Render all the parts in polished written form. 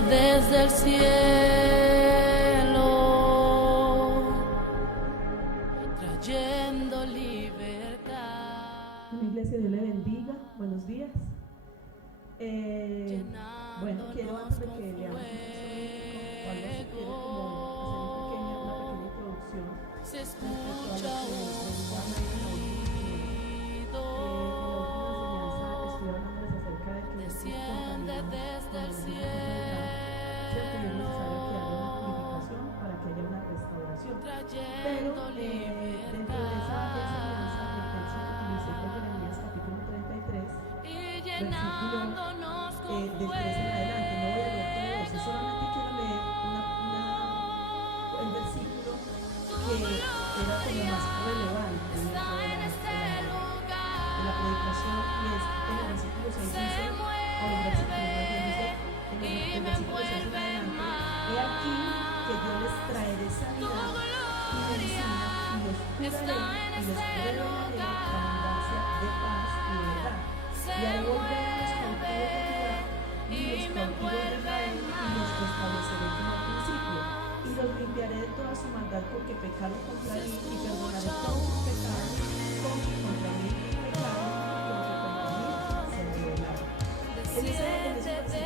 desciende desde el cielo, trayendo libertad. Mi iglesia, Dios le bendiga. Buenos días. Bueno, quiero antes de que leamos un texto bíblico o algo así, quiero como hacer una pequeña introducción. Se escucha un desciende desde el cielo, cierto, y es necesario que haya una purificación para que haya una restauración. Pero dentro de esa enseñanza, el texto que utilicé fue Jeremías capítulo 33, versículo del 13 en adelante. No voy a leer todo eso, solamente quiero leer el versículo que era como más relevante dentro de la predicación, y es en el versículo 6 dice, o el versículo 9 dice, en el versículo 6 en adelante: he aquí que yo les traeré sanidad y medicina, y los curaré y les revelaré abundancia de paz y de verdad, y haré volver a los cautivos de Judá y los cautivos de Israel, y los restableceré como al principio, y los limpiaré de toda su maldad porque pecaron contra mí, y perdonaré todos sus pecados porque contra mí pecaron y porque contra mí se rebelaron. En ese versículo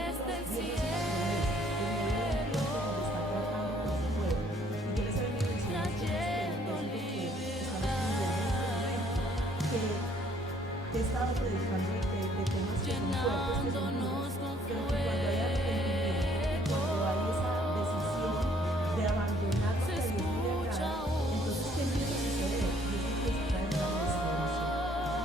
Dios nos está tratando con su pueblo, y yo les he venido diciendo que estamos viviendo que he estado predicando de temas que son fuertes, que son duros, pero que cuando hay arrepentimiento, cuando hay esa decisión de abandonar lo que a Dios no le agrada, entonces ¿qué empieza a suceder? Dios empieza a traer la restauración.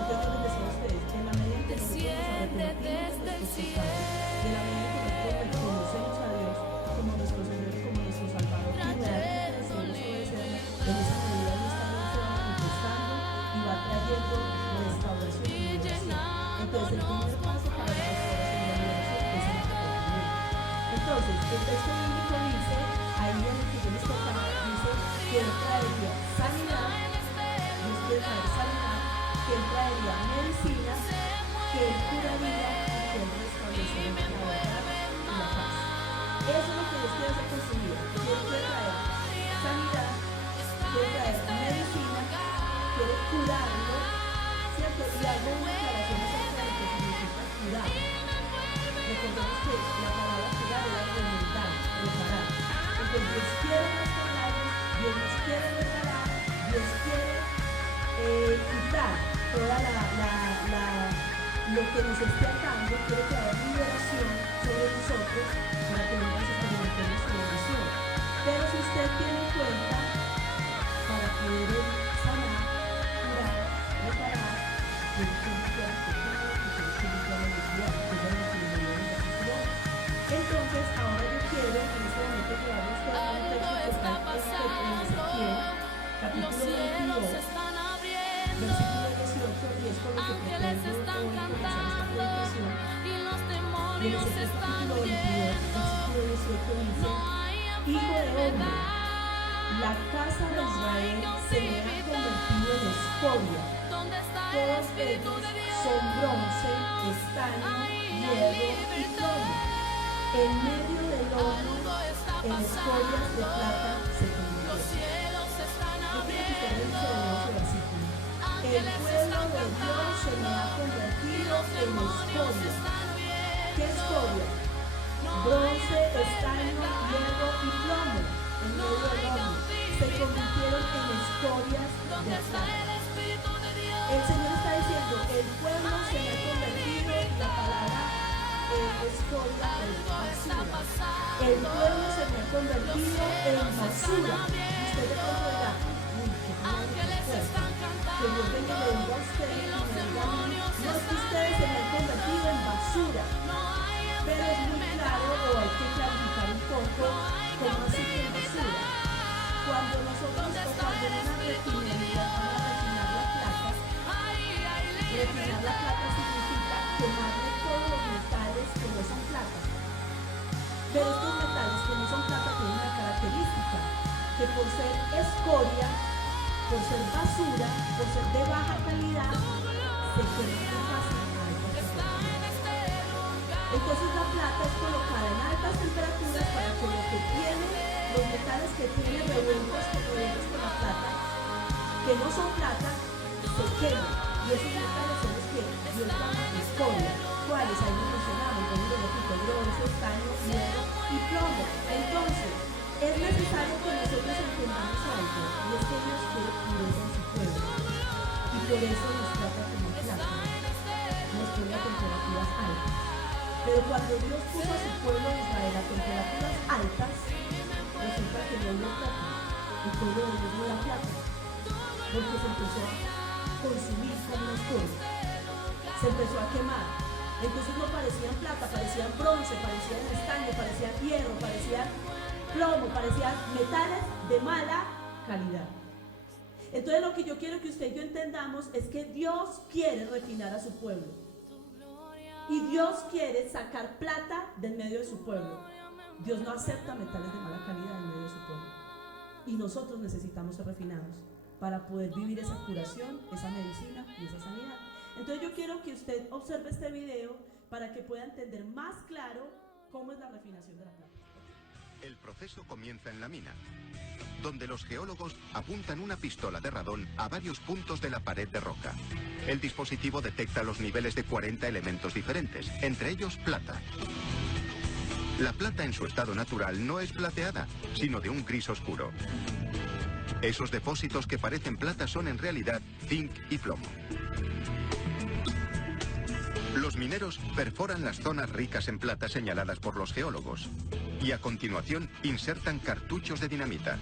Entonces yo les decía a ustedes, en la medida en que nosotros nos arrepentimos de nuestros pecados, de la medida en que nosotros reconocemos a Dios como nuestro Señor y como nuestro Salvador, y realmente decidimos obedecerle, en esa medida Dios también se va manifestando y va trayendo restauración y liberación. Entonces el primer paso para la restauración y la liberación es el arrepentimiento. Entonces el texto bíblico dice, ahí en el que yo les tocaba, dice que Él traería sanidad, Dios quiere traer sanidad, que Él traería medicina, que Él curaría y que Él restablecería la verdad y la paz. Eso es lo que Dios quiere hacer con su vida. Dios quiere traer sanidad, quiere traer medicina, quiere curarlo, ¿cierto? Y hago una aclaración acerca de lo que significa curar. Recordemos que la palabra curar era remendar, reparar. Entonces Dios quiere restaurarnos, Dios nos quiere reparar, Dios quiere quitar toda lo que nos esté atando, quiere traer liberación sobre nosotros para que nosotros experimentemos su bendición. Pero si usted tiene en cuenta, para poder sanar, curar, reparar, tiene que limpiar el pecado, tiene que limpiar la iniquidad, que es lo que le dio en el versículo 8. Entonces, ahora yo quiero en este momento llevarle a usted a un texto que está en Ezequiel, capítulo 22, versículo 18, y es con lo que pretendo hoy comenzar esta predicación. Y en Ezequiel capítulo 22, versículo 18 dice: hijo de hombre, la casa de Israel se me ha convertido en escoria. Todos ellos son bronce, estaño, hierro y plomo. En medio del horno, en escorias de plata se convirtió. Yo quiero que usted revise de nuevo ese versículo. El pueblo de Dios se me ha convertido en escoria. ¿Qué escoria? Bronce, estaño, hierro y plomo. En medio del horno se convirtieron en escorias de plata. El Señor está diciendo, el pueblo se me ha convertido, la palabra escoria es basura. El pueblo se me ha convertido en basura. Y usted de pronto dirá, uy, qué fuerte. Que Dios venga y le diga a usted y me diga a mí, no es que ustedes se me han convertido en basura. Pero es muy claro, o hay que clarificar un poco, cómo así que en basura. Cuando nosotros tocamos una refinería para refinar la plata significa quemarle todos los metales que no son plata. Pero estos metales que no son plata tienen una característica, que por ser escoria, por ser basura, por ser de baja calidad, se queman muy fácil. Entonces la plata es colocada en altas temperaturas para que lo que tiene, los metales que tiene revueltos con la plata, que no son plata, se quemen. Y esos metales son los que Dios llama escoria. ¿Cuáles? Ahí lo mencionamos, lo repito, bronce, estaño, hierro y plomo. Entonces, es necesario que nosotros entendamos algo, y es que Dios quiere pureza en su pueblo. Y por eso nos trata como plata, nos pone a temperaturas altas. Pero cuando Dios puso a su pueblo de Israel a temperaturas altas, resulta que no hubo plata. El pueblo de Dios no era plata, porque se empezó a consumir como una escoria. Se empezó a quemar. Entonces no parecían plata, parecían bronce, parecían estaño, parecían hierro, parecían plomo, parecían metales de mala calidad. Entonces lo que yo quiero que usted y yo entendamos es que Dios quiere refinar a su pueblo. Y Dios quiere sacar plata del medio de su pueblo. Dios no acepta metales de mala calidad en medio de su pueblo. Y nosotros necesitamos ser refinados para poder vivir esa curación, esa medicina y esa sanidad. Entonces yo quiero que usted observe este video para que pueda entender más claro cómo es la refinación de la plata. El proceso comienza en la mina, donde los geólogos apuntan una pistola de radón a varios puntos de la pared de roca. El dispositivo detecta los niveles de 40 elementos diferentes, entre ellos plata. La plata en su estado natural no es plateada, sino de un gris oscuro. Esos depósitos que parecen plata son en realidad zinc y plomo. Los mineros perforan las zonas ricas en plata señaladas por los geólogos y a continuación insertan cartuchos de dinamita.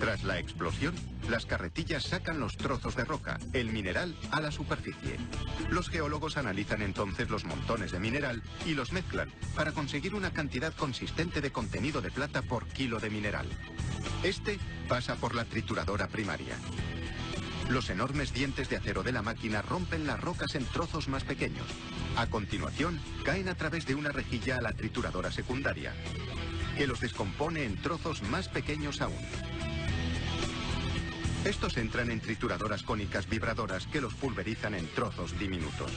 Tras la explosión, las carretillas sacan los trozos de roca, el mineral, a la superficie. Los geólogos analizan entonces los montones de mineral y los mezclan para conseguir una cantidad consistente de contenido de plata por kilo de mineral. Este pasa por la trituradora primaria. Los enormes dientes de acero de la máquina rompen las rocas en trozos más pequeños. A continuación, caen a través de una rejilla a la trituradora secundaria, que los descompone en trozos más pequeños aún. Estos entran en trituradoras cónicas vibradoras que los pulverizan en trozos diminutos.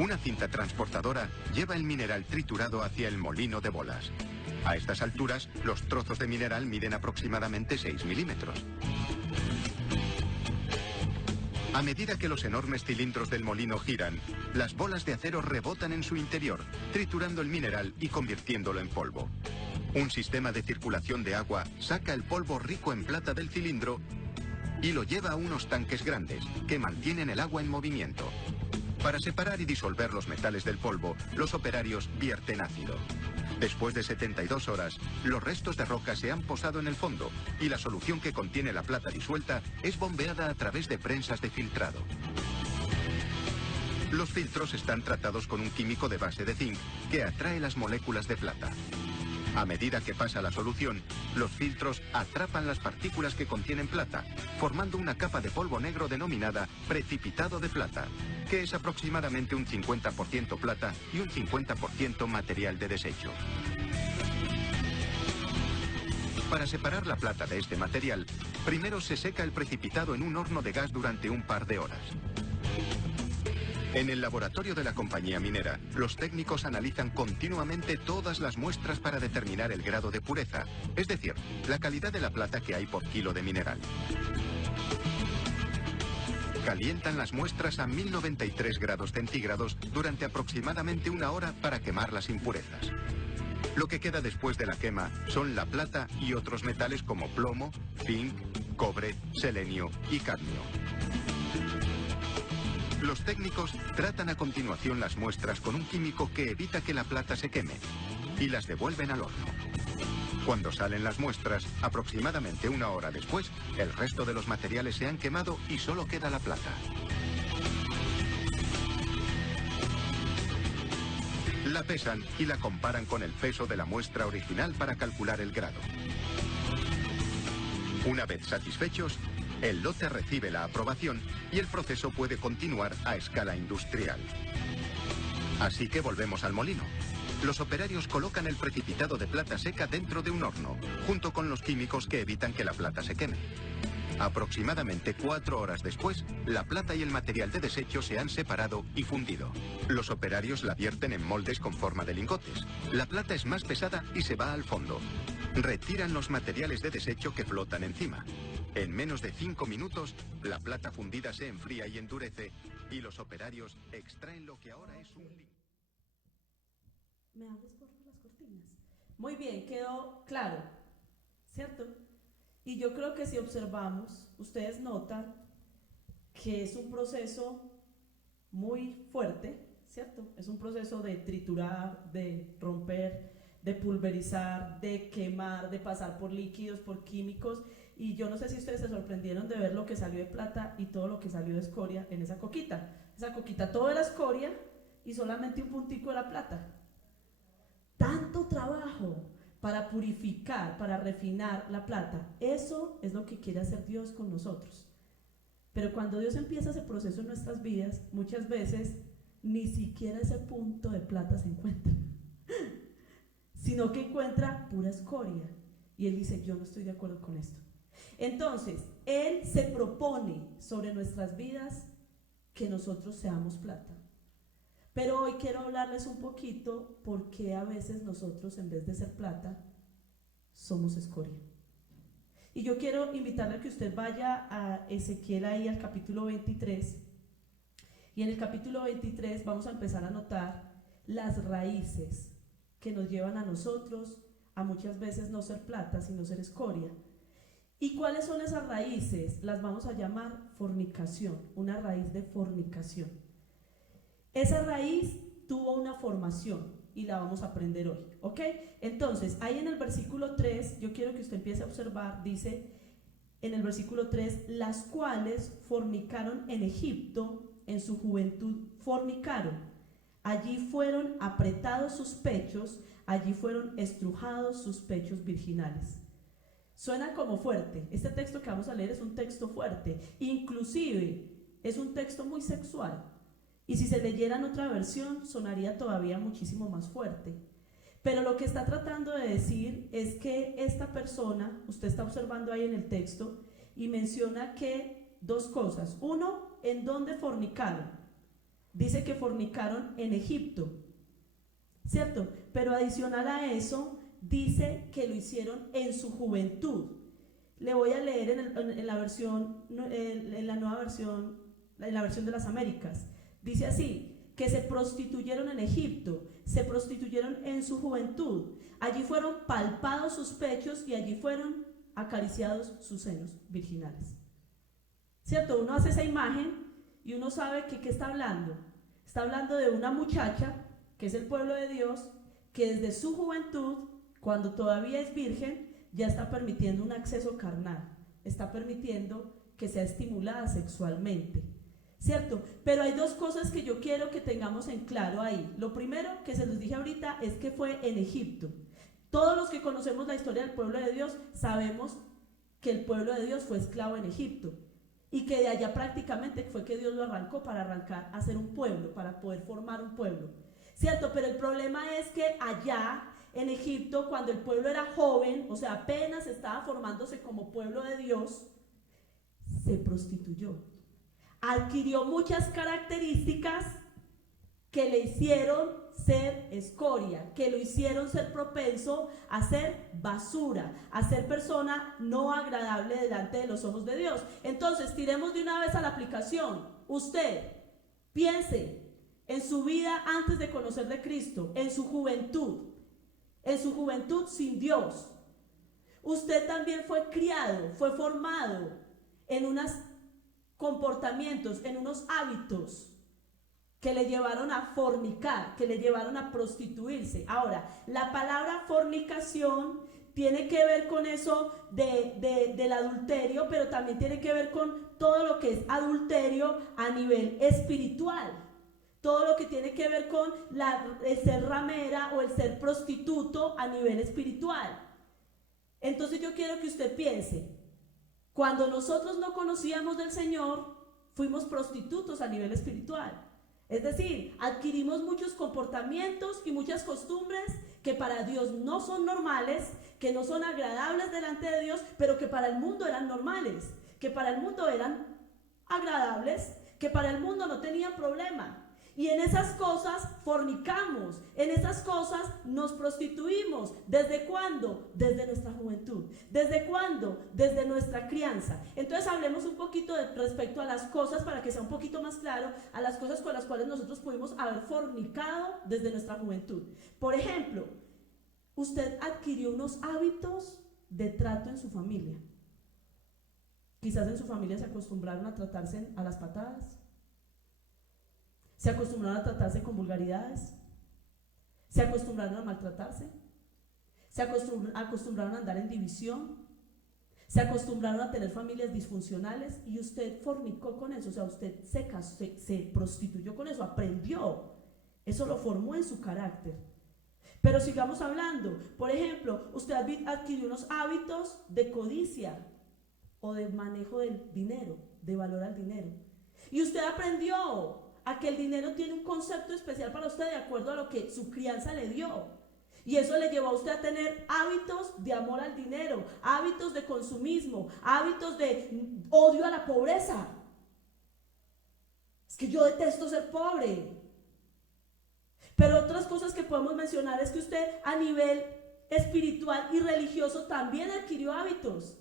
Una cinta transportadora lleva el mineral triturado hacia el molino de bolas. A estas alturas, los trozos de mineral miden aproximadamente 6 milímetros. A medida que los enormes cilindros del molino giran, las bolas de acero rebotan en su interior, triturando el mineral y convirtiéndolo en polvo. Un sistema de circulación de agua saca el polvo rico en plata del cilindro y lo lleva a unos tanques grandes que mantienen el agua en movimiento. Para separar y disolver los metales del polvo, los operarios vierten ácido. Después de 72 horas, los restos de roca se han posado en el fondo y la solución que contiene la plata disuelta es bombeada a través de prensas de filtrado. Los filtros están tratados con un químico de base de zinc que atrae las moléculas de plata. A medida que pasa la solución, los filtros atrapan las partículas que contienen plata, formando una capa de polvo negro denominada precipitado de plata, que es aproximadamente un 50% plata y un 50% material de desecho. Para separar la plata de este material, primero se seca el precipitado en un horno de gas durante un par de horas. En el laboratorio de la compañía minera, los técnicos analizan continuamente todas las muestras para determinar el grado de pureza, es decir, la calidad de la plata que hay por kilo de mineral. Calientan las muestras a 1093 grados centígrados durante aproximadamente una hora para quemar las impurezas. Lo que queda después de la quema son la plata y otros metales como plomo, zinc, cobre, selenio y cadmio. Los técnicos tratan a continuación las muestras con un químico que evita que la plata se queme y las devuelven al horno. Cuando salen las muestras, aproximadamente una hora después, el resto de los materiales se han quemado y solo queda la plata. La pesan y la comparan con el peso de la muestra original para calcular el grado. Una vez satisfechos, el lote recibe la aprobación y el proceso puede continuar a escala industrial. Así que volvemos al molino. Los operarios colocan el precipitado de plata seca dentro de un horno, junto con los químicos que evitan que la plata se queme. Aproximadamente 4 horas después, la plata y el material de desecho se han separado y fundido. Los operarios la vierten en moldes con forma de lingotes. La plata es más pesada y se va al fondo. Retiran los materiales de desecho que flotan encima. En menos de 5 minutos, la plata fundida se enfría y endurece, y los operarios extraen lo que ahora es un... ¿Me abres por las cortinas? Muy bien, quedó claro, ¿cierto? Y yo creo que si observamos, ustedes notan que es un proceso muy fuerte, ¿cierto? Es un proceso de triturar, de romper, de pulverizar, de quemar, de pasar por líquidos, por químicos. Y yo no sé si ustedes se sorprendieron de ver lo que salió de plata y todo lo que salió de escoria en esa coquita. Esa coquita todo era escoria y solamente un puntico era plata. Tanto trabajo para purificar, para refinar la plata. Eso es lo que quiere hacer Dios con nosotros. Pero cuando Dios empieza ese proceso en nuestras vidas, muchas veces ni siquiera ese punto de plata se encuentra, sino que encuentra pura escoria. Y Él dice, yo no estoy de acuerdo con esto. Entonces, Él se propone sobre nuestras vidas que nosotros seamos plata. Pero hoy quiero hablarles un poquito por qué a veces nosotros, en vez de ser plata, somos escoria. Y yo quiero invitarle a que usted vaya a Ezequiel ahí al capítulo 23. Y en el capítulo 23 vamos a empezar a notar las raíces que nos llevan a nosotros a muchas veces no ser plata, sino ser escoria. ¿Y cuáles son esas raíces? Las vamos a llamar fornicación, una raíz de fornicación. Esa raíz tuvo una formación y la vamos a aprender hoy, ¿ok? Entonces, ahí en el versículo 3, yo quiero que usted empiece a observar, dice en el versículo 3, las cuales fornicaron en Egipto, en su juventud fornicaron. Allí fueron apretados sus pechos, allí fueron estrujados sus pechos virginales. Suena como fuerte. Este texto que vamos a leer es un texto fuerte, inclusive es un texto muy sexual. Y si se leyera en otra versión, sonaría todavía muchísimo más fuerte. Pero lo que está tratando de decir es que esta persona, usted está observando ahí en el texto, y menciona que dos cosas. Uno, ¿en dónde fornicaron? Dice que fornicaron en Egipto, ¿cierto? Pero adicional a eso, dice que lo hicieron en su juventud. Le voy a leer en la versión, en la nueva versión, en la versión de las Américas. Dice así, que se prostituyeron en Egipto, se prostituyeron en su juventud, allí fueron palpados sus pechos y allí fueron acariciados sus senos virginales. ¿Cierto? Uno hace esa imagen y uno sabe que ¿qué está hablando? Está hablando de una muchacha, que es el pueblo de Dios, que desde su juventud, cuando todavía es virgen, ya está permitiendo un acceso carnal, está permitiendo que sea estimulada sexualmente. ¿Cierto? Pero hay dos cosas que yo quiero que tengamos en claro ahí. Lo primero que se los dije ahorita es que fue en Egipto. Todos los que conocemos la historia del pueblo de Dios sabemos que el pueblo de Dios fue esclavo en Egipto y que de allá prácticamente fue que Dios lo arrancó para arrancar a ser un pueblo, para poder formar un pueblo. ¿Cierto? Pero el problema es que allá en Egipto, cuando el pueblo era joven, o sea, apenas estaba formándose como pueblo de Dios, se prostituyó. Adquirió muchas características que le hicieron ser escoria, que lo hicieron ser propenso a ser basura, a ser persona no agradable delante de los ojos de Dios. Entonces, tiremos de una vez a la aplicación. Usted piense en su vida antes de conocer de Cristo, en su juventud sin Dios. Usted también fue criado, fue formado en unos comportamientos, en unos hábitos que le llevaron a fornicar, que le llevaron a prostituirse. Ahora, la palabra fornicación tiene que ver con eso del adulterio, pero también tiene que ver con todo lo que es adulterio a nivel espiritual. Todo lo que tiene que ver con el ser ramera o el ser prostituto a nivel espiritual. Entonces yo quiero que usted piense, cuando nosotros no conocíamos del Señor, fuimos prostitutos a nivel espiritual. Es decir, adquirimos muchos comportamientos y muchas costumbres que para Dios no son normales, que no son agradables delante de Dios, pero que para el mundo eran normales, que para el mundo eran agradables, que para el mundo no tenían problema. Y en esas cosas fornicamos, en esas cosas nos prostituimos. ¿Desde cuándo? Desde nuestra juventud. ¿Desde cuándo? Desde nuestra crianza. Entonces hablemos un poquito respecto a las cosas, para que sea un poquito más claro, a las cosas con las cuales nosotros pudimos haber fornicado desde nuestra juventud. Por ejemplo, usted adquirió unos hábitos de trato en su familia. Quizás en su familia se acostumbraron a tratarse a las patadas. Se acostumbraron a tratarse con vulgaridades, se acostumbraron a maltratarse, se acostumbraron a andar en división, se acostumbraron a tener familias disfuncionales y usted fornicó con eso, o sea, usted se prostituyó con eso, aprendió, eso lo formó en su carácter. Pero sigamos hablando. Por ejemplo, usted adquirió unos hábitos de codicia o de manejo del dinero, de valor al dinero, y usted aprendió a que el dinero tiene un concepto especial para usted de acuerdo a lo que su crianza le dio. Y eso le llevó a usted a tener hábitos de amor al dinero, hábitos de consumismo, hábitos de odio a la pobreza. Es que yo detesto ser pobre. Pero otras cosas que podemos mencionar es que usted a nivel espiritual y religioso también adquirió hábitos.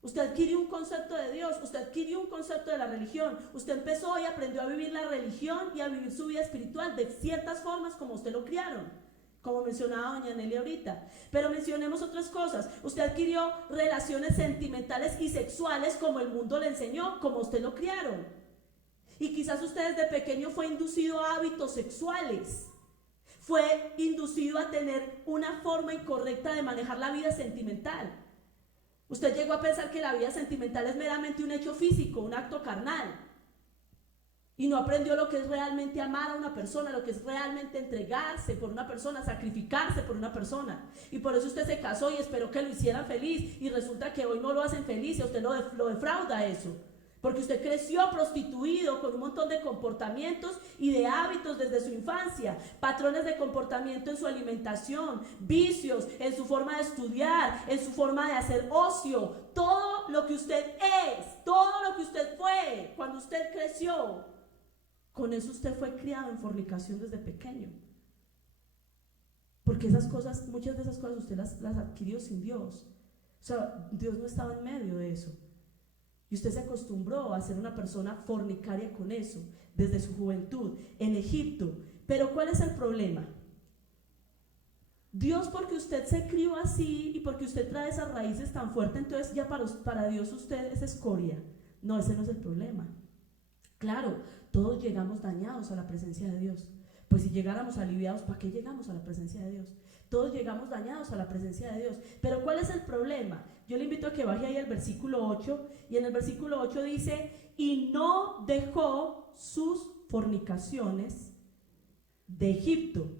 Usted adquirió un concepto de Dios, usted adquirió un concepto de la religión, usted empezó y aprendió a vivir la religión y a vivir su vida espiritual de ciertas formas como usted lo criaron, como mencionaba doña Nelly ahorita. Pero mencionemos otras cosas. Usted adquirió relaciones sentimentales y sexuales como el mundo le enseñó, como usted lo criaron. Y quizás usted desde pequeño fue inducido a hábitos sexuales, fue inducido a tener una forma incorrecta de manejar la vida sentimental. Usted llegó a pensar que la vida sentimental es meramente un hecho físico, un acto carnal. Y no aprendió lo que es realmente amar a una persona, lo que es realmente entregarse por una persona, sacrificarse por una persona. Y por eso usted se casó y esperó que lo hicieran feliz. Y resulta que hoy no lo hacen feliz y a usted lo defrauda eso. Porque usted creció prostituido con un montón de comportamientos y de hábitos desde su infancia, patrones de comportamiento en su alimentación, vicios, en su forma de estudiar, en su forma de hacer ocio, todo lo que usted es, todo lo que usted fue cuando usted creció, con eso usted fue criado en fornicación desde pequeño. Porque esas cosas, muchas de esas cosas usted las adquirió sin Dios. O sea, Dios no estaba en medio de eso. Y usted se acostumbró a ser una persona fornicaria con eso, desde su juventud, en Egipto. Pero ¿cuál es el problema? Dios, porque usted se crió así y porque usted trae esas raíces tan fuertes, entonces ya para Dios usted es escoria. No, ese no es el problema. Claro, todos llegamos dañados a la presencia de Dios. Pues si llegáramos aliviados, ¿para qué llegamos a la presencia de Dios? Todos llegamos dañados a la presencia de Dios. Pero ¿cuál es el problema? Yo le invito a que baje ahí al versículo 8, y en el versículo 8 dice: y no dejó sus fornicaciones de Egipto,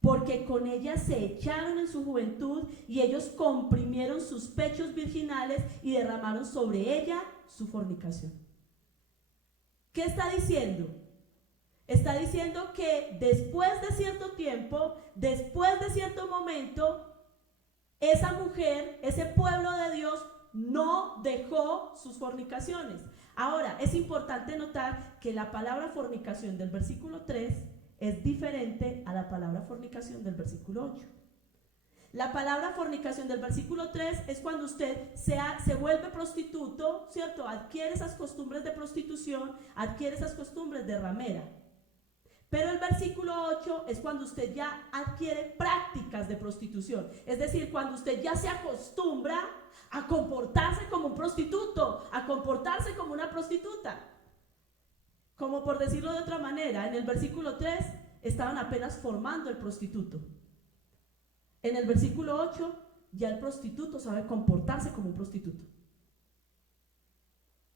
porque con ellas se echaron en su juventud, y ellos comprimieron sus pechos virginales y derramaron sobre ella su fornicación. ¿Qué está diciendo? Está diciendo que después de cierto tiempo, después de cierto momento, esa mujer, ese pueblo de Dios, no dejó sus fornicaciones. Ahora, es importante notar que la palabra fornicación del versículo 3 es diferente a la palabra fornicación del versículo 8. La palabra fornicación del versículo 3 es cuando usted se vuelve prostituto, ¿cierto? Adquiere esas costumbres de prostitución, adquiere esas costumbres de ramera. Pero el versículo 8 es cuando usted ya adquiere prácticas de prostitución. Es decir, cuando usted ya se acostumbra a comportarse como un prostituto, a comportarse como una prostituta. Como por decirlo de otra manera, en el versículo 3 estaban apenas formando el prostituto. En el versículo 8 ya el prostituto sabe comportarse como un prostituto.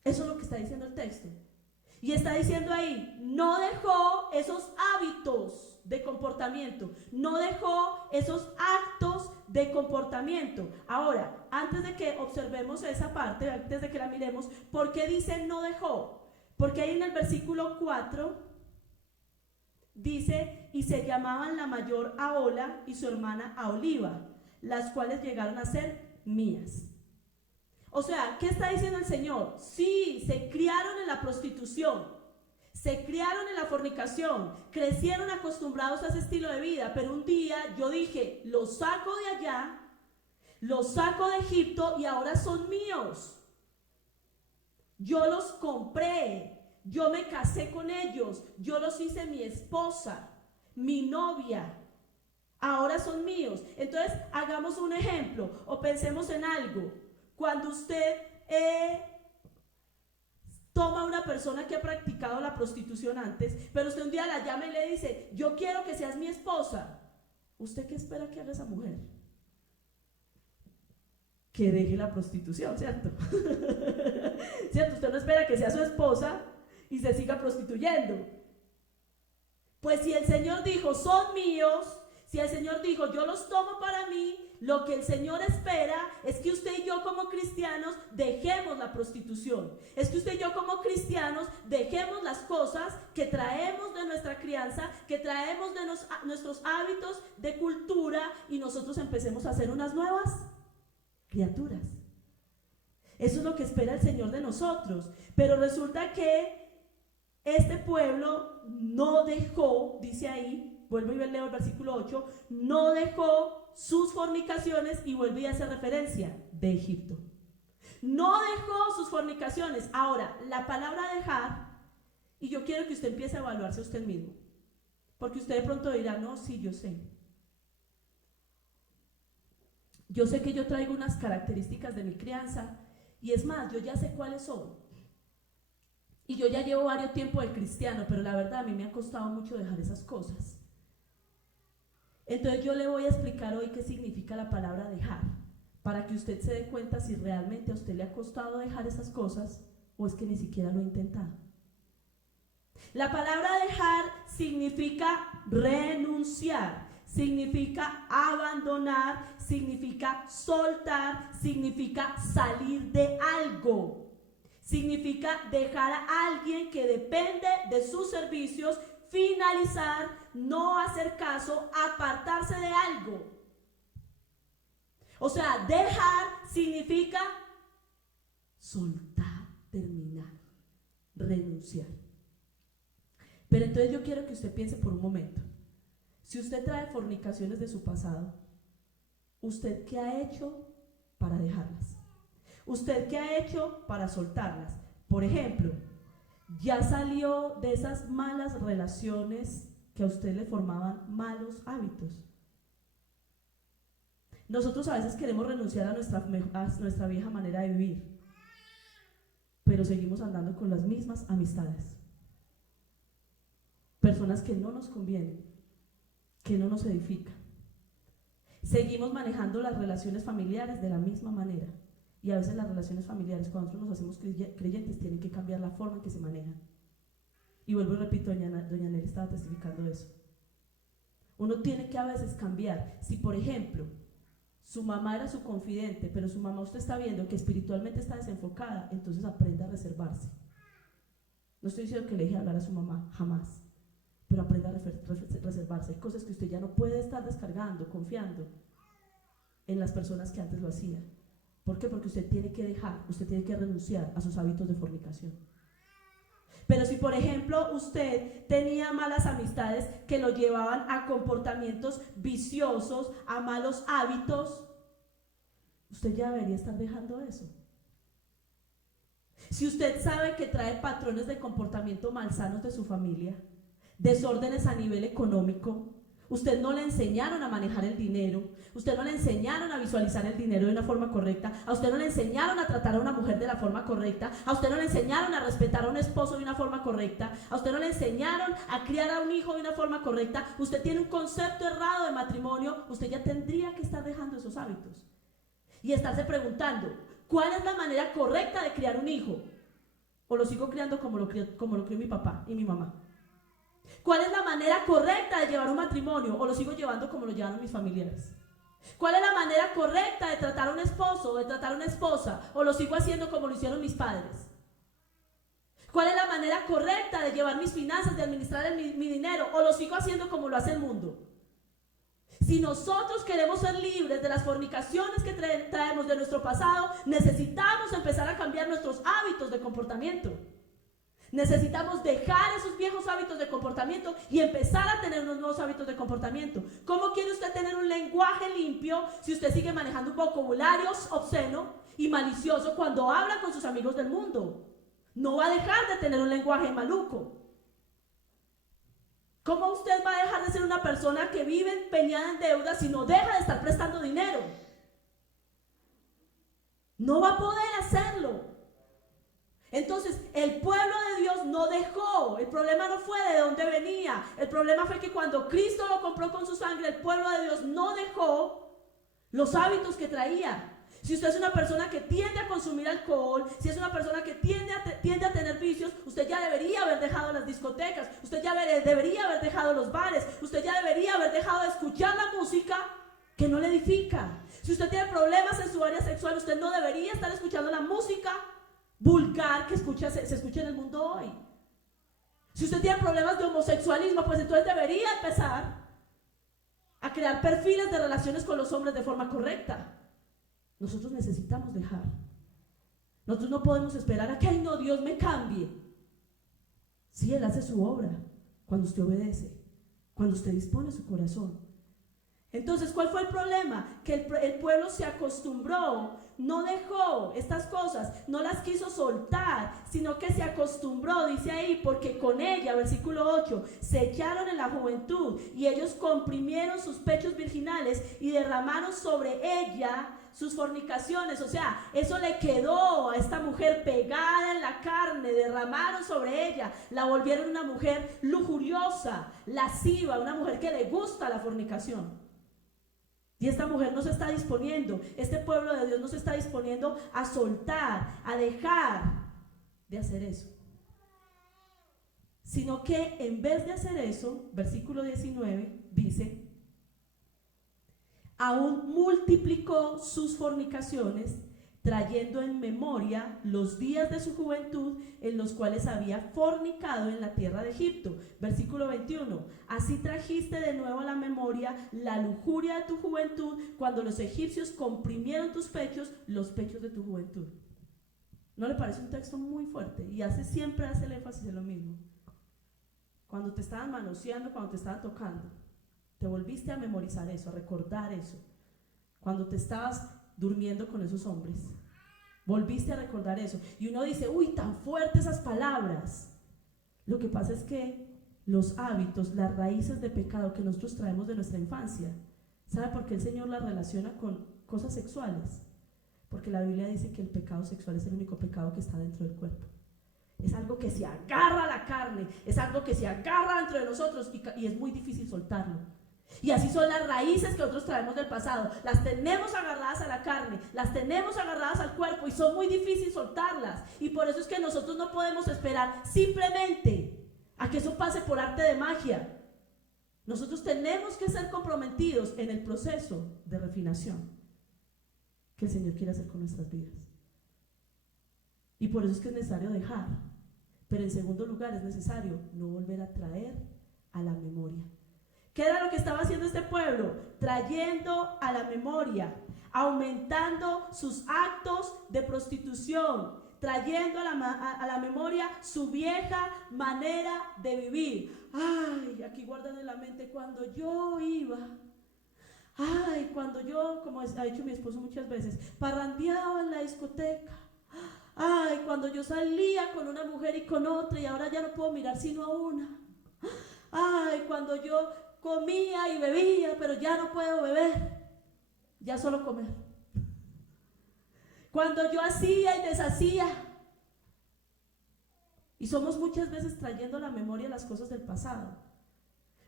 Eso es lo que está diciendo el texto. Y está diciendo ahí, no dejó esos hábitos de comportamiento, no dejó esos actos de comportamiento. Ahora, antes de que observemos esa parte, antes de que la miremos, ¿por qué dice no dejó? Porque ahí en el versículo 4 dice, y se llamaban la mayor Ahola y su hermana Aholiba, las cuales llegaron a ser mías. O sea, ¿qué está diciendo el Señor? Sí, se criaron en la prostitución, se criaron en la fornicación, crecieron acostumbrados a ese estilo de vida, pero un día yo dije, los saco de allá, los saco de Egipto y ahora son míos. Yo los compré, yo me casé con ellos, yo los hice mi esposa, mi novia, ahora son míos. Entonces, hagamos un ejemplo o pensemos en algo. Cuando usted toma a una persona que ha practicado la prostitución antes, pero usted un día la llama y le dice, yo quiero que seas mi esposa, ¿usted qué espera que haga esa mujer? Que deje la prostitución, ¿cierto? ¿Cierto? Usted no espera que sea su esposa y se siga prostituyendo. Pues si el Señor dijo, son míos, si el Señor dijo, yo los tomo para mí, lo que el Señor espera es que usted y yo como cristianos dejemos la prostitución. Es que usted y yo como cristianos dejemos las cosas que traemos de nuestra crianza, que traemos de nuestros hábitos de cultura y nosotros empecemos a hacer unas nuevas criaturas. Eso es lo que espera el Señor de nosotros. Pero resulta que este pueblo no dejó, dice ahí, vuelvo y leo el versículo 8, no dejó sus fornicaciones y vuelve y hace referencia de Egipto. No dejó sus fornicaciones. Ahora, la palabra dejar, y yo quiero que usted empiece a evaluarse a usted mismo, porque usted de pronto dirá, no, sí, yo sé. Yo sé que yo traigo unas características de mi crianza, y es más, yo ya sé cuáles son. Y yo ya llevo varios tiempos de cristiano, pero la verdad a mí me ha costado mucho dejar esas cosas. Entonces yo le voy a explicar hoy qué significa la palabra dejar, para que usted se dé cuenta si realmente a usted le ha costado dejar esas cosas o es que ni siquiera lo ha intentado. La palabra dejar significa renunciar, significa abandonar, significa soltar, significa salir de algo, significa dejar a alguien que depende de sus servicios, finalizar, no hacer caso, apartarse de algo. O sea, dejar significa soltar, terminar, renunciar. Pero entonces yo quiero que usted piense por un momento. Si usted trae fornicaciones de su pasado, ¿usted qué ha hecho para dejarlas? ¿Usted qué ha hecho para soltarlas? Por ejemplo, ya salió de esas malas relaciones que a usted le formaban malos hábitos. Nosotros a veces queremos renunciar a nuestra vieja manera de vivir, pero seguimos andando con las mismas amistades. Personas que no nos convienen, que no nos edifican. Seguimos manejando las relaciones familiares de la misma manera. Y a veces las relaciones familiares, cuando nosotros nos hacemos creyentes, tienen que cambiar la forma en que se manejan. Y vuelvo y repito, doña Nelly estaba testificando eso. Uno tiene que a veces cambiar. Si por ejemplo, su mamá era su confidente, pero su mamá usted está viendo que espiritualmente está desenfocada, entonces aprenda a reservarse. No estoy diciendo que le deje hablar a su mamá, jamás. Pero aprenda a reservarse. Hay cosas que usted ya no puede estar descargando, confiando en las personas que antes lo hacían. ¿Por qué? Porque usted tiene que dejar, usted tiene que renunciar a sus hábitos de fornicación. Pero si por ejemplo usted tenía malas amistades que lo llevaban a comportamientos viciosos, a malos hábitos, usted ya debería estar dejando eso. Si usted sabe que trae patrones de comportamiento malsanos de su familia, desórdenes a nivel económico, usted no le enseñaron a manejar el dinero, usted no le enseñaron a visualizar el dinero de una forma correcta, a usted no le enseñaron a tratar a una mujer de la forma correcta, a usted no le enseñaron a respetar a un esposo de una forma correcta, a usted no le enseñaron a criar a un hijo de una forma correcta, usted tiene un concepto errado de matrimonio, usted ya tendría que estar dejando esos hábitos y estarse preguntando, ¿cuál es la manera correcta de criar un hijo? ¿O lo sigo criando como lo crió mi papá y mi mamá? ¿Cuál es la manera correcta de llevar un matrimonio? ¿O lo sigo llevando como lo llevaron mis familiares? ¿Cuál es la manera correcta de tratar a un esposo o de tratar a una esposa? ¿O lo sigo haciendo como lo hicieron mis padres? ¿Cuál es la manera correcta de llevar mis finanzas, de administrar mi dinero? ¿O lo sigo haciendo como lo hace el mundo? Si nosotros queremos ser libres de las fornicaciones que traemos de nuestro pasado, necesitamos empezar a cambiar nuestros hábitos de comportamiento. Necesitamos dejar esos viejos hábitos de comportamiento y empezar a tener unos nuevos hábitos de comportamiento. ¿Cómo quiere usted tener un lenguaje limpio si usted sigue manejando un vocabulario obsceno y malicioso cuando habla con sus amigos del mundo? No va a dejar de tener un lenguaje maluco. ¿Cómo usted va a dejar de ser una persona que vive empeñada en deudas si no deja de estar prestando dinero? No va a poder hacerlo. Entonces, el pueblo de Dios no dejó. El problema no fue de dónde venía. El problema fue que cuando Cristo lo compró con su sangre, el pueblo de Dios no dejó los hábitos que traía. Si usted es una persona que tiende a consumir alcohol, si es una persona que tiende a tener vicios, usted ya debería haber dejado las discotecas, usted ya debería haber dejado los bares, usted ya debería haber dejado de escuchar la música que no le edifica. Si usted tiene problemas en su área sexual, usted no debería estar escuchando la música vulgar que se escucha en el mundo hoy. Si usted tiene problemas de homosexualismo, pues entonces debería empezar a crear perfiles de relaciones con los hombres de forma correcta. Nosotros necesitamos dejar. Nosotros no podemos esperar a que, ay no, Dios me cambie. Sí, Él hace su obra cuando usted obedece, cuando usted dispone su corazón. Entonces, ¿cuál fue el problema? Que el pueblo se acostumbró, no dejó estas cosas, no las quiso soltar, sino que se acostumbró, dice ahí, porque con ella, versículo 8, se echaron en la juventud y ellos comprimieron sus pechos virginales y derramaron sobre ella sus fornicaciones. O sea, eso le quedó a esta mujer pegada en la carne, derramaron sobre ella, la volvieron una mujer lujuriosa, lasciva, una mujer que le gusta la fornicación. Y esta mujer no se está disponiendo, este pueblo de Dios no se está disponiendo a soltar, a dejar de hacer eso. Sino que en vez de hacer eso, versículo 19 dice, aún multiplicó sus fornicaciones, trayendo en memoria los días de su juventud en los cuales había fornicado en la tierra de Egipto. Versículo 21, así trajiste de nuevo a la memoria la lujuria de tu juventud cuando los egipcios comprimieron tus pechos, los pechos de tu juventud. ¿No le parece un texto muy fuerte? Y siempre hace el énfasis en lo mismo. Cuando te estaban manoseando, cuando te estaban tocando, te volviste a memorizar eso, a recordar eso. Cuando te estabas durmiendo con esos hombres, volviste a recordar eso. Y uno dice, uy, tan fuertes esas palabras. Lo que pasa es que los hábitos, las raíces de pecado que nosotros traemos de nuestra infancia, ¿sabe por qué el Señor las relaciona con cosas sexuales? Porque la Biblia dice que el pecado sexual es el único pecado que está dentro del cuerpo. Es algo que se agarra a la carne, es algo que se agarra dentro de nosotros y es muy difícil soltarlo. Y así son las raíces que nosotros traemos del pasado. Las tenemos agarradas a la carne, las tenemos agarradas al cuerpo y son muy difíciles soltarlas. Y por eso es que nosotros no podemos esperar simplemente a que eso pase por arte de magia. Nosotros tenemos que ser comprometidos en el proceso de refinación que el Señor quiere hacer con nuestras vidas. Y por eso es que es necesario dejar. Pero en segundo lugar es necesario no volver a traer a la memoria. ¿Qué era lo que estaba haciendo este pueblo? Trayendo a la memoria, aumentando sus actos de prostitución, trayendo a la memoria su vieja manera de vivir. Ay, aquí guardan en la mente cuando yo iba. Ay, cuando yo, como ha dicho mi esposo muchas veces, parrandeaba en la discoteca. Ay, cuando yo salía con una mujer y con otra y ahora ya no puedo mirar sino a una. Ay, cuando yo comía y bebía, pero ya no puedo beber, ya solo comer. Cuando yo hacía y deshacía. Y somos muchas veces trayendo a la memoria las cosas del pasado.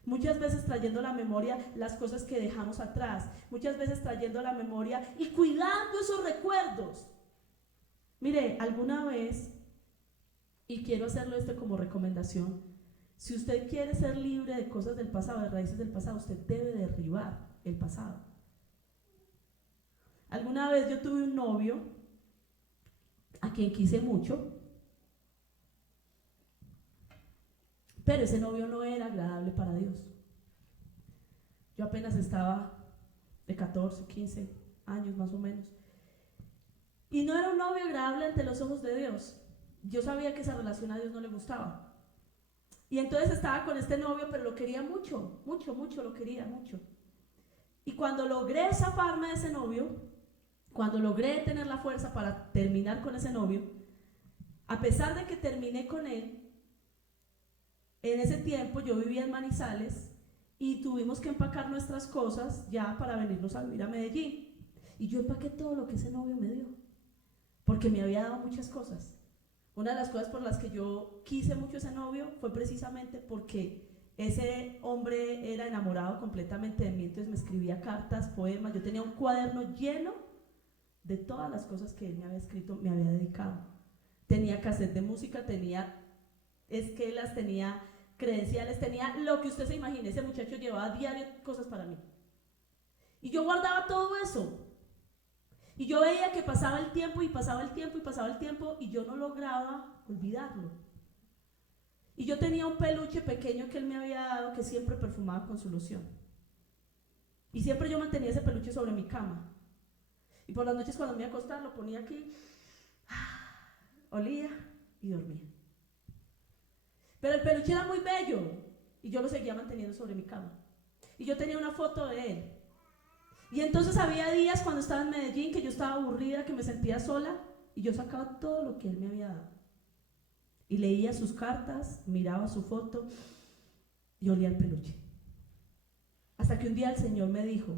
Muchas veces trayendo a la memoria las cosas que dejamos atrás. Muchas veces trayendo a la memoria y cuidando esos recuerdos. Mire, alguna vez, y quiero hacerlo como recomendación, si usted quiere ser libre de cosas del pasado, de raíces del pasado, usted debe derribar el pasado. Alguna vez yo tuve un novio a quien quise mucho Pero ese novio no era agradable para Dios. Yo apenas estaba de 14, 15 años más o menos. Y no era un novio agradable ante los ojos de Dios. Yo sabía que esa relación a Dios no le gustaba. Y entonces estaba con este novio, pero lo quería mucho, mucho, mucho, lo quería mucho. Y cuando logré zafarme de ese novio, cuando logré tener la fuerza para terminar con ese novio, a pesar de que terminé con él, en ese tiempo yo vivía en Manizales y tuvimos que empacar nuestras cosas ya para venirnos a vivir a Medellín. Y yo empaqué todo lo que ese novio me dio, porque me había dado muchas cosas. Una de las cosas por las que yo quise mucho a ese novio fue precisamente porque ese hombre era enamorado completamente de mí, entonces me escribía cartas, poemas, yo tenía un cuaderno lleno de todas las cosas que él me había escrito, me había dedicado. Tenía cassette de música, tenía esquelas, tenía credenciales, tenía lo que usted se imagine. Ese muchacho llevaba a diario cosas para mí. Y yo guardaba todo eso. Y yo veía que pasaba el tiempo y pasaba el tiempo y pasaba el tiempo y yo no lograba olvidarlo. Y yo tenía un peluche pequeño que él me había dado que siempre perfumaba con su loción. Y siempre yo mantenía ese peluche sobre mi cama. Y por las noches cuando me iba a acostar lo ponía aquí, olía y dormía. Pero el peluche era muy bello y yo lo seguía manteniendo sobre mi cama. Y yo tenía una foto de él. Y entonces había días cuando estaba en Medellín que yo estaba aburrida, que me sentía sola y yo sacaba todo lo que él me había dado. Y leía sus cartas, miraba su foto y olía el peluche. Hasta que un día el Señor me dijo,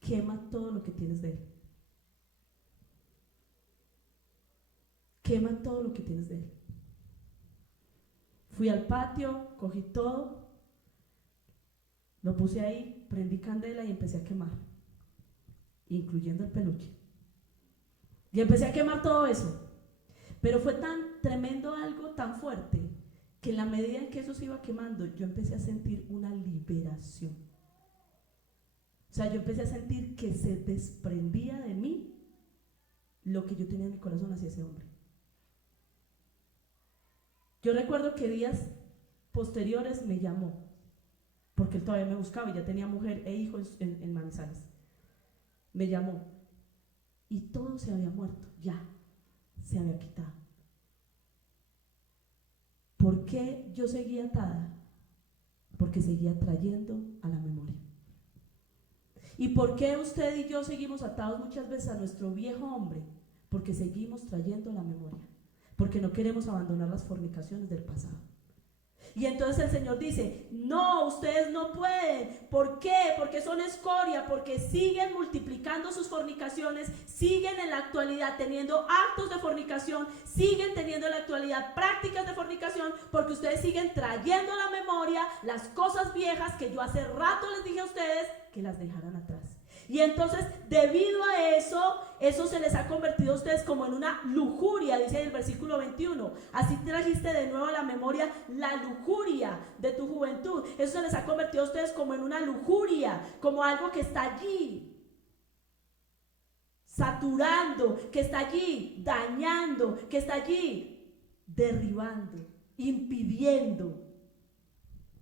quema todo lo que tienes de él. Quema todo lo que tienes de él. Fui al patio, cogí todo, lo puse ahí, prendí candela y empecé a quemar, incluyendo el peluche. Y empecé a quemar todo eso. Pero fue tan tremendo, algo tan fuerte, que en la medida en que eso se iba quemando, yo empecé a sentir una liberación. O sea, yo empecé a sentir que se desprendía de mí lo que yo tenía en mi corazón hacia ese hombre. Yo recuerdo que días posteriores me llamó, porque él todavía me buscaba y ya tenía mujer e hijos en Manizales. Me llamó y todo se había muerto, ya se había quitado. ¿Por qué yo seguía atada? Porque seguía trayendo a la memoria. ¿Y por qué usted y yo seguimos atados muchas veces a nuestro viejo hombre? Porque seguimos trayendo a la memoria. Porque no queremos abandonar las fornicaciones del pasado. Y entonces el Señor dice, no, ustedes no pueden. ¿Por qué? Porque son escoria, porque siguen multiplicando sus fornicaciones, siguen en la actualidad teniendo actos de fornicación, siguen teniendo en la actualidad prácticas de fornicación, porque ustedes siguen trayendo a la memoria las cosas viejas que yo hace rato les dije a ustedes que las dejaran atrás. Y entonces, debido a eso se les ha convertido a ustedes como en una lujuria, dice en el versículo 21. Así trajiste de nuevo a la memoria la lujuria de tu juventud. Eso se les ha convertido a ustedes como en una lujuria, como algo que está allí, saturando, que está allí, dañando, que está allí, derribando, impidiendo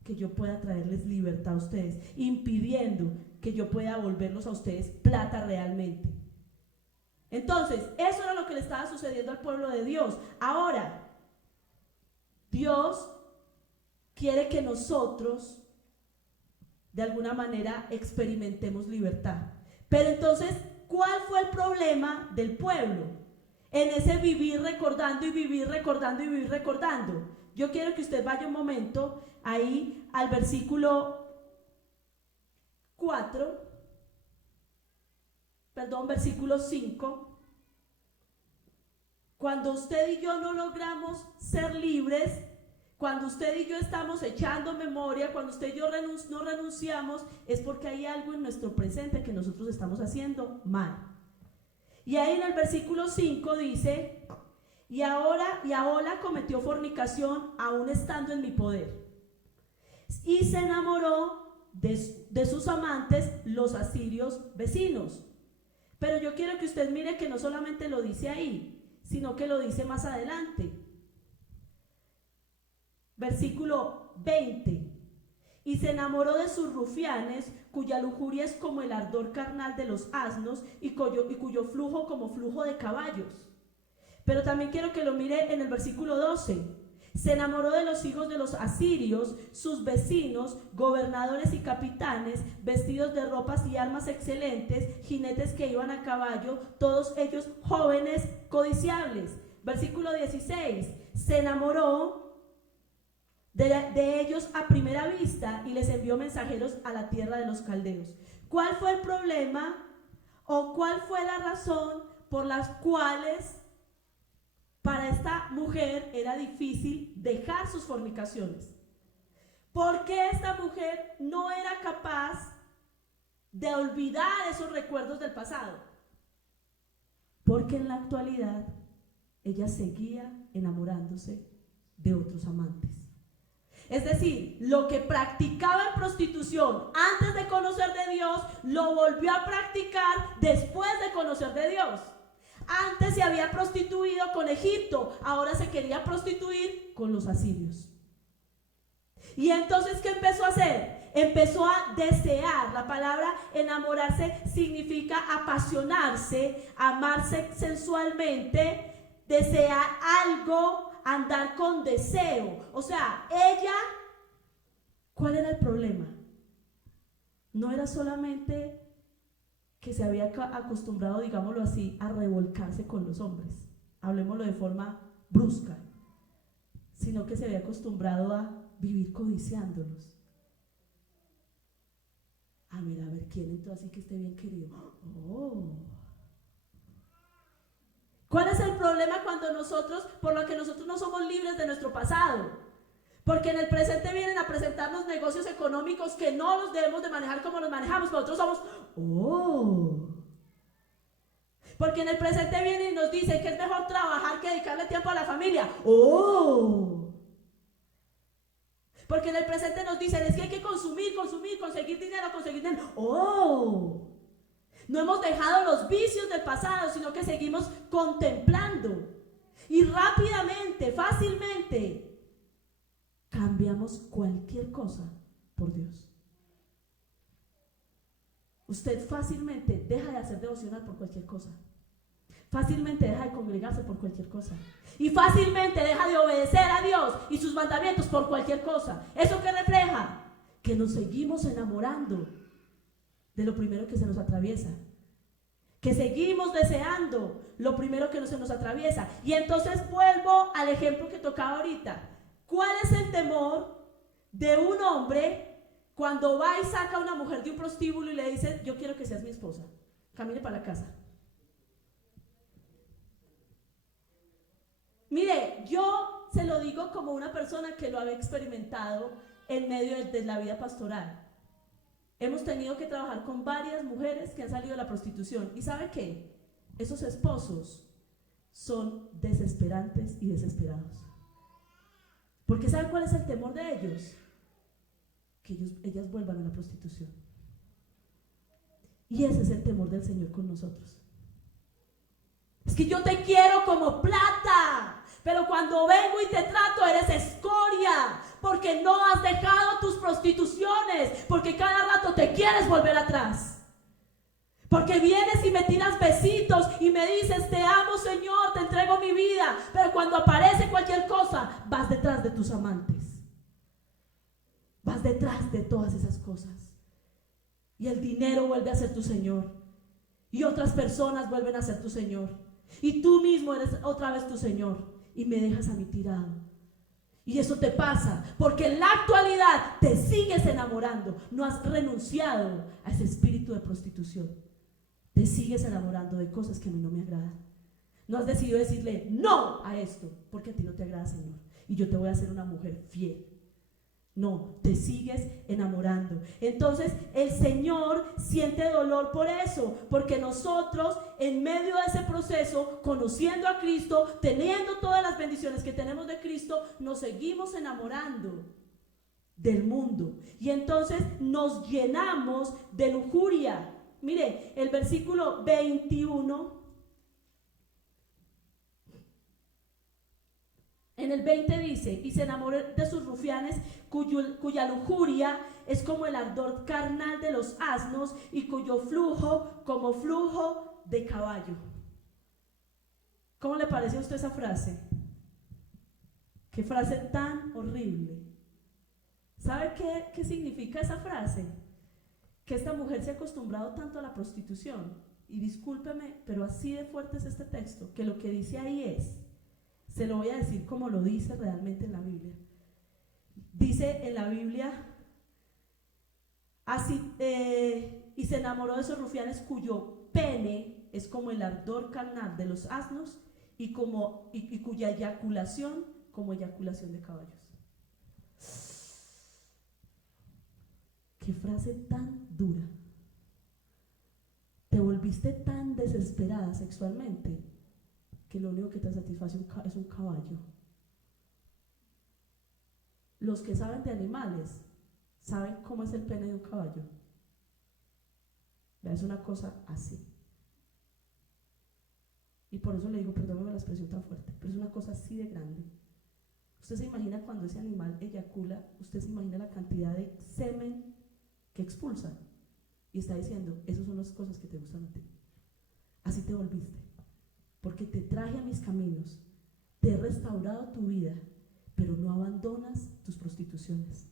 que yo pueda traerles libertad a ustedes, impidiendo que yo pueda volverlos a ustedes plata realmente. Entonces, eso era lo que le estaba sucediendo al pueblo de Dios. Ahora, Dios quiere que nosotros, de alguna manera, experimentemos libertad. Pero entonces, ¿cuál fue el problema del pueblo? En ese vivir recordando y vivir recordando y vivir recordando. Yo quiero que usted vaya un momento ahí al versículo 5. Cuando usted y yo no logramos ser libres, cuando usted y yo estamos echando memoria, cuando usted y yo no renunciamos, es porque hay algo en nuestro presente que nosotros estamos haciendo mal. Y ahí en el versículo 5 dice, y Ahola cometió fornicación aún estando en mi poder, y se enamoró de sus amantes, los asirios vecinos. Pero yo quiero que usted mire que no solamente lo dice ahí, sino que lo dice más adelante. Versículo 20. Y se enamoró de sus rufianes, cuya lujuria es como el ardor carnal de los asnos y cuyo flujo como flujo de caballos. Pero también quiero que lo mire en el versículo 12. Se enamoró de los hijos de los asirios, sus vecinos, gobernadores y capitanes, vestidos de ropas y armas excelentes, jinetes que iban a caballo, todos ellos jóvenes codiciables. Versículo 16. Se enamoró de ellos a primera vista y les envió mensajeros a la tierra de los caldeos. ¿Cuál fue el problema o cuál fue la razón por las cuales para esta mujer era difícil dejar sus fornicaciones? ¿Por qué esta mujer no era capaz de olvidar esos recuerdos del pasado? Porque en la actualidad ella seguía enamorándose de otros amantes. Es decir, lo que practicaba en prostitución antes de conocer de Dios, lo volvió a practicar después de conocer de Dios. Antes se había prostituido con Egipto, ahora se quería prostituir con los asirios. Y entonces, ¿qué empezó a hacer? Empezó a desear. La palabra enamorarse significa apasionarse, amarse sensualmente, desear algo, andar con deseo. O sea, ella, ¿cuál era el problema? No era solamente que se había acostumbrado, digámoslo así, a revolcarse con los hombres, hablemoslo de forma brusca, sino que se había acostumbrado a vivir codiciándolos. Mira, a ver, ¿quién entró así que esté bien querido? Oh. ¿Cuál es el problema cuando nosotros, por lo que nosotros no somos libres de nuestro pasado? Porque en el presente vienen a presentarnos negocios económicos que no los debemos de manejar como los manejamos. Nosotros somos, porque en el presente vienen y nos dicen que es mejor trabajar que dedicarle tiempo a la familia. Porque en el presente nos dicen, es que hay que consumir, conseguir dinero. No hemos dejado los vicios del pasado, sino que seguimos contemplando. Y rápidamente, fácilmente, cambiamos cualquier cosa por Dios. Usted fácilmente deja de hacer devocional por cualquier cosa. Fácilmente deja de congregarse por cualquier cosa. Y fácilmente deja de obedecer a Dios y sus mandamientos por cualquier cosa. ¿Eso qué refleja? Que nos seguimos enamorando de lo primero que se nos atraviesa. Que seguimos deseando lo primero que se nos atraviesa. Y entonces vuelvo al ejemplo que tocaba ahorita. ¿Cuál es el temor de un hombre cuando va y saca a una mujer de un prostíbulo y le dice, yo quiero que seas mi esposa, camine para la casa? Mire, yo se lo digo como una persona que lo había experimentado en medio de la vida pastoral. Hemos tenido que trabajar con varias mujeres que han salido de la prostitución. ¿Y sabe qué? Esos esposos son desesperantes y desesperados. Porque ¿sabe cuál es el temor de ellos? Que ellas vuelvan a la prostitución. Y ese es el temor del Señor con nosotros. Es que yo te quiero como plata, pero cuando vengo y te trato eres escoria, porque no has dejado tus prostituciones, porque cada rato te quieres volver atrás. Porque vienes y me tiras besitos y me dices, te amo Señor, te entrego mi vida, pero cuando aparece cualquier cosa, vas detrás de tus amantes. Vas detrás de todas esas cosas. Y el dinero vuelve a ser tu Señor. Y otras personas vuelven a ser tu Señor. Y tú mismo eres otra vez tu Señor. Y me dejas a mí tirado. Y eso te pasa porque en la actualidad te sigues enamorando. No has renunciado a ese espíritu de prostitución. Te sigues enamorando de cosas que a mí no me agradan. No has decidido decirle no a esto porque a ti no te agrada, Señor. Y yo te voy a hacer una mujer fiel. No, te sigues enamorando. Entonces el Señor siente dolor por eso, porque nosotros en medio de ese proceso, conociendo a Cristo, teniendo todas las bendiciones que tenemos de Cristo, nos seguimos enamorando del mundo. Y entonces nos llenamos de lujuria. Mire, el versículo 21 En el 20 dice, y se enamoró de sus rufianes, cuya lujuria es como el ardor carnal de los asnos y cuyo flujo como flujo de caballo. ¿Cómo le parece a usted esa frase? Qué frase tan horrible. ¿Sabe qué significa esa frase? Que esta mujer se ha acostumbrado tanto a la prostitución, y discúlpeme, pero así de fuerte es este texto, que lo que dice ahí es, se lo voy a decir como lo dice realmente en la Biblia. Dice en la Biblia, así, y se enamoró de esos rufianes cuyo pene es como el ardor carnal de los asnos y cuya eyaculación como eyaculación de caballos. Qué frase tan dura. Te volviste tan desesperada sexualmente que lo único que te satisface es un caballo. Los que saben de animales saben cómo es el pene de un caballo. Es una cosa así. Y por eso le digo, perdóname la expresión tan fuerte, pero es una cosa así de grande. Usted se imagina cuando ese animal eyacula, usted se imagina la cantidad de semen que expulsa. Y está diciendo, esas son las cosas que te gustan a ti. Así te volviste. Porque te traje a mis caminos, te he restaurado tu vida, pero no abandonas tus prostituciones.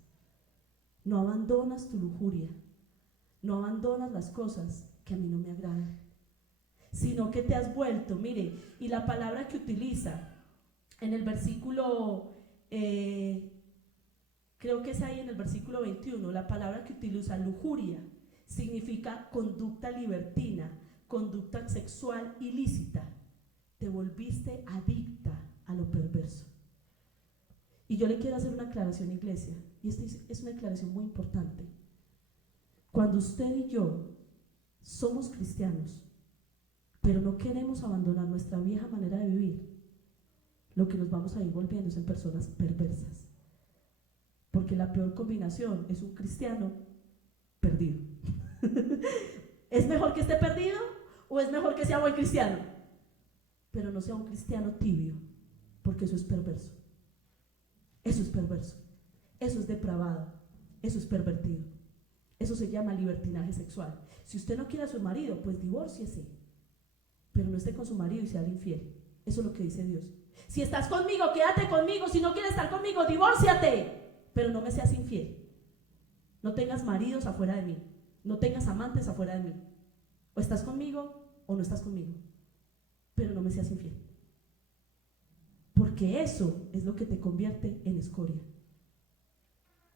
No abandonas tu lujuria. No abandonas las cosas que a mí no me agradan. Sino que te has vuelto, mire, y la palabra que utiliza en el versículo, creo que es ahí en el versículo 21, la palabra que utiliza lujuria significa conducta libertina, conducta sexual ilícita. Te volviste adicta a lo perverso. Y yo le quiero hacer una aclaración, iglesia, y esta es una aclaración muy importante. Cuando usted y yo somos cristianos, pero no queremos abandonar nuestra vieja manera de vivir, lo que nos vamos a ir volviendo es en personas perversas. Porque la peor combinación es un cristiano perdido. ¿Es mejor que esté perdido o es mejor que sea buen cristiano? Pero no sea un cristiano tibio, porque eso es perverso. Eso es perverso. Eso es depravado. Eso es pervertido. Eso se llama libertinaje sexual. Si usted no quiere a su marido, pues divórciese, pero no esté con su marido y sea infiel. Eso es lo que dice Dios. Si estás conmigo, quédate conmigo. Si no quieres estar conmigo, divórciate, pero no me seas infiel. No tengas maridos afuera de mí. No tengas amantes afuera de mí. O estás conmigo o no estás conmigo, pero no me seas infiel. Porque eso es lo que te convierte en escoria.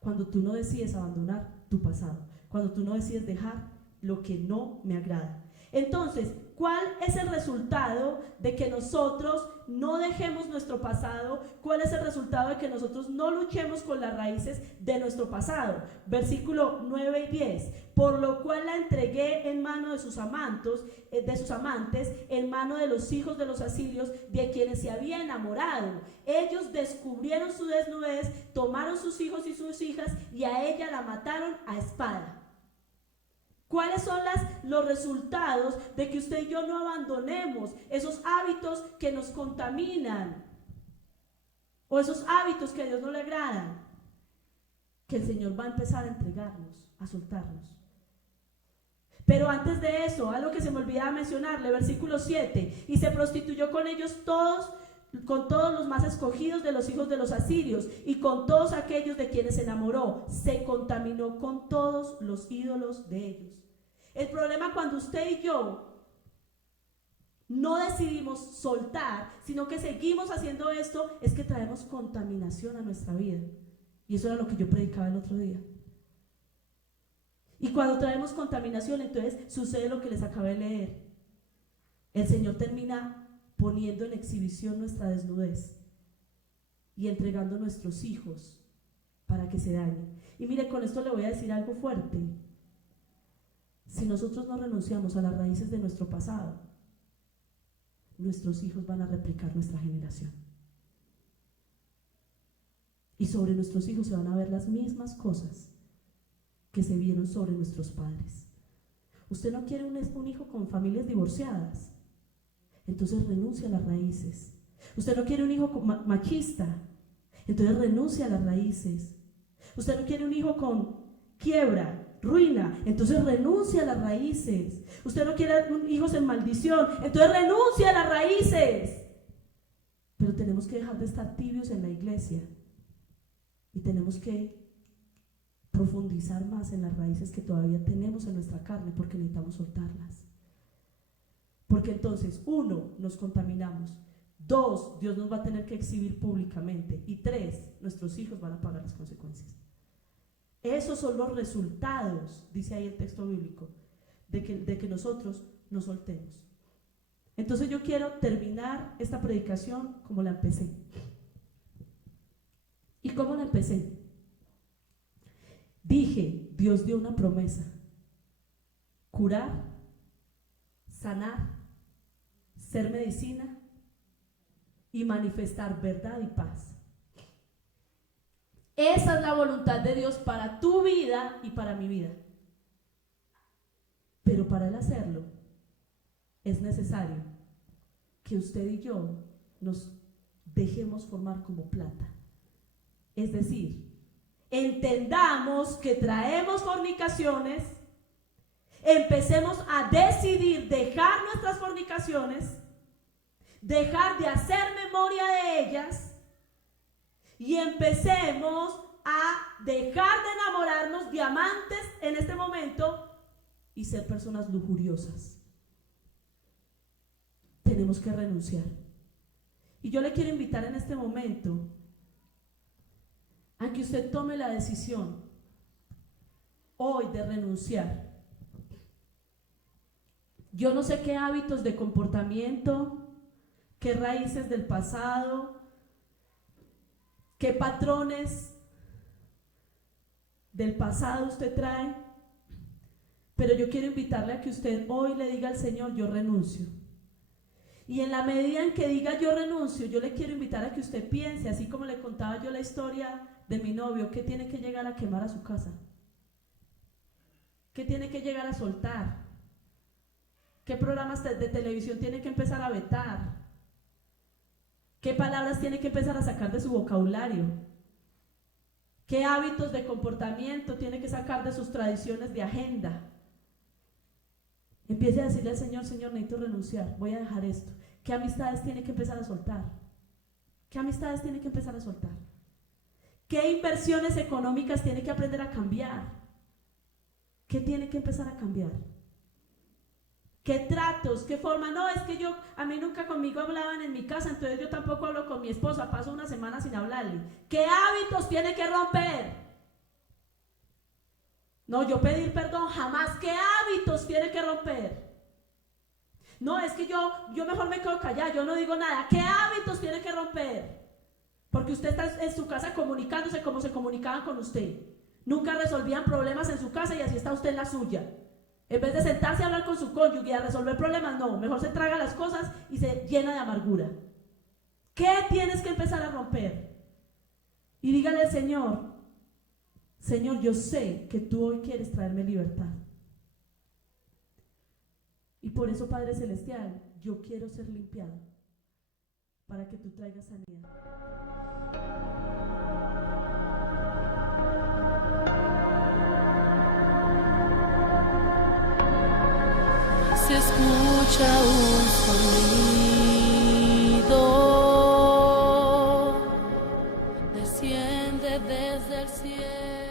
Cuando tú no decides abandonar tu pasado, cuando tú no decides dejar lo que no me agrada. Entonces, ¿cuál es el resultado de que nosotros no dejemos nuestro pasado? ¿Cuál es el resultado de que nosotros no luchemos con las raíces de nuestro pasado? Versículo 9 y 10. Por lo cual la entregué en mano de sus amantes, en mano de los hijos de los asirios, de quienes se había enamorado. Ellos descubrieron su desnudez, tomaron sus hijos y sus hijas, y a ella la mataron a espada. ¿Cuáles son los resultados de que usted y yo no abandonemos esos hábitos que nos contaminan o esos hábitos que a Dios no le agradan? Que el Señor va a empezar a entregarnos, a soltarnos. Pero antes de eso, algo que se me olvidaba mencionarle, versículo 7, y se prostituyó con ellos todos, con todos los más escogidos de los hijos de los asirios y con todos aquellos de quienes se enamoró, se contaminó con todos los ídolos de ellos. El problema cuando usted y yo no decidimos soltar, sino que seguimos haciendo esto, es que traemos contaminación a nuestra vida. Y eso era lo que yo predicaba el otro día. Y cuando traemos contaminación, entonces sucede lo que les acabé de leer. El Señor termina poniendo en exhibición nuestra desnudez y entregando nuestros hijos para que se dañen. Y mire, con esto le voy a decir algo fuerte. Si nosotros no renunciamos a las raíces de nuestro pasado, nuestros hijos van a replicar nuestra generación. Y sobre nuestros hijos se van a ver las mismas cosas que se vieron sobre nuestros padres. Usted no quiere un hijo con familias divorciadas, entonces renuncia a las raíces. Usted no quiere un hijo machista, entonces renuncia a las raíces. Usted no quiere un hijo con quiebra, ruina, entonces renuncia a las raíces. Usted no quiere hijos en maldición, entonces renuncia a las raíces. Pero tenemos que dejar de estar tibios en la iglesia y tenemos que profundizar más en las raíces que todavía tenemos en nuestra carne, porque necesitamos soltarlas. Porque entonces, 1, nos contaminamos. 2, Dios nos va a tener que exhibir públicamente. Y 3, nuestros hijos van a pagar las consecuencias. Esos son los resultados, dice ahí el texto bíblico, de que nosotros nos soltemos. Entonces yo quiero terminar esta predicación como la empecé. ¿Y cómo la empecé? Dije, Dios dio una promesa: curar, sanar, ser medicina y manifestar verdad y paz. Esa es la voluntad de Dios para tu vida y para mi vida. Pero para Él hacerlo, es necesario que usted y yo nos dejemos formar como plata. Es decir, entendamos que traemos fornicaciones, empecemos a decidir dejar nuestras fornicaciones, dejar de hacer memoria de ellas y empecemos a dejar de enamorarnos de amantes en este momento y ser personas lujuriosas. Tenemos que renunciar. Y yo le quiero invitar en este momento a que usted tome la decisión hoy de renunciar. Yo no sé qué hábitos de comportamiento, qué raíces del pasado, qué patrones del pasado usted trae, pero yo quiero invitarle a que usted hoy le diga al Señor: yo renuncio. Y en la medida en que diga yo renuncio, yo le quiero invitar a que usted piense, así como le contaba yo la historia de mi novio, que tiene que llegar a quemar a su casa, que tiene que llegar a soltar, qué programas de televisión tiene que empezar a vetar, qué palabras tiene que empezar a sacar de su vocabulario, qué hábitos de comportamiento tiene que sacar de sus tradiciones de agenda. Empiece a decirle al Señor: Señor, necesito renunciar, voy a dejar esto. ¿Qué amistades tiene que empezar a soltar? ¿Qué amistades tiene que empezar a soltar? ¿Qué inversiones económicas tiene que aprender a cambiar? ¿Qué tiene que empezar a cambiar? ¿Qué tratos? ¿Qué forma? No, es que a mí nunca conmigo hablaban en mi casa, entonces yo tampoco hablo con mi esposa, paso una semana sin hablarle. ¿Qué hábitos tiene que romper? No, yo pedir perdón jamás. ¿Qué hábitos tiene que romper? No, es que yo mejor me quedo callada, yo no digo nada. ¿Qué hábitos tiene que romper? Porque usted está en su casa comunicándose como se comunicaban con usted. Nunca resolvían problemas en su casa y así está usted en la suya. En vez de sentarse a hablar con su cónyuge y a resolver problemas, no, mejor se traga las cosas y se llena de amargura. ¿Qué tienes que empezar a romper? Y dígale al Señor: Señor, yo sé que tú hoy quieres traerme libertad. Y por eso, Padre Celestial, yo quiero ser limpiado para que tú traigas sanidad. Se escucha un sonido, desciende desde el cielo.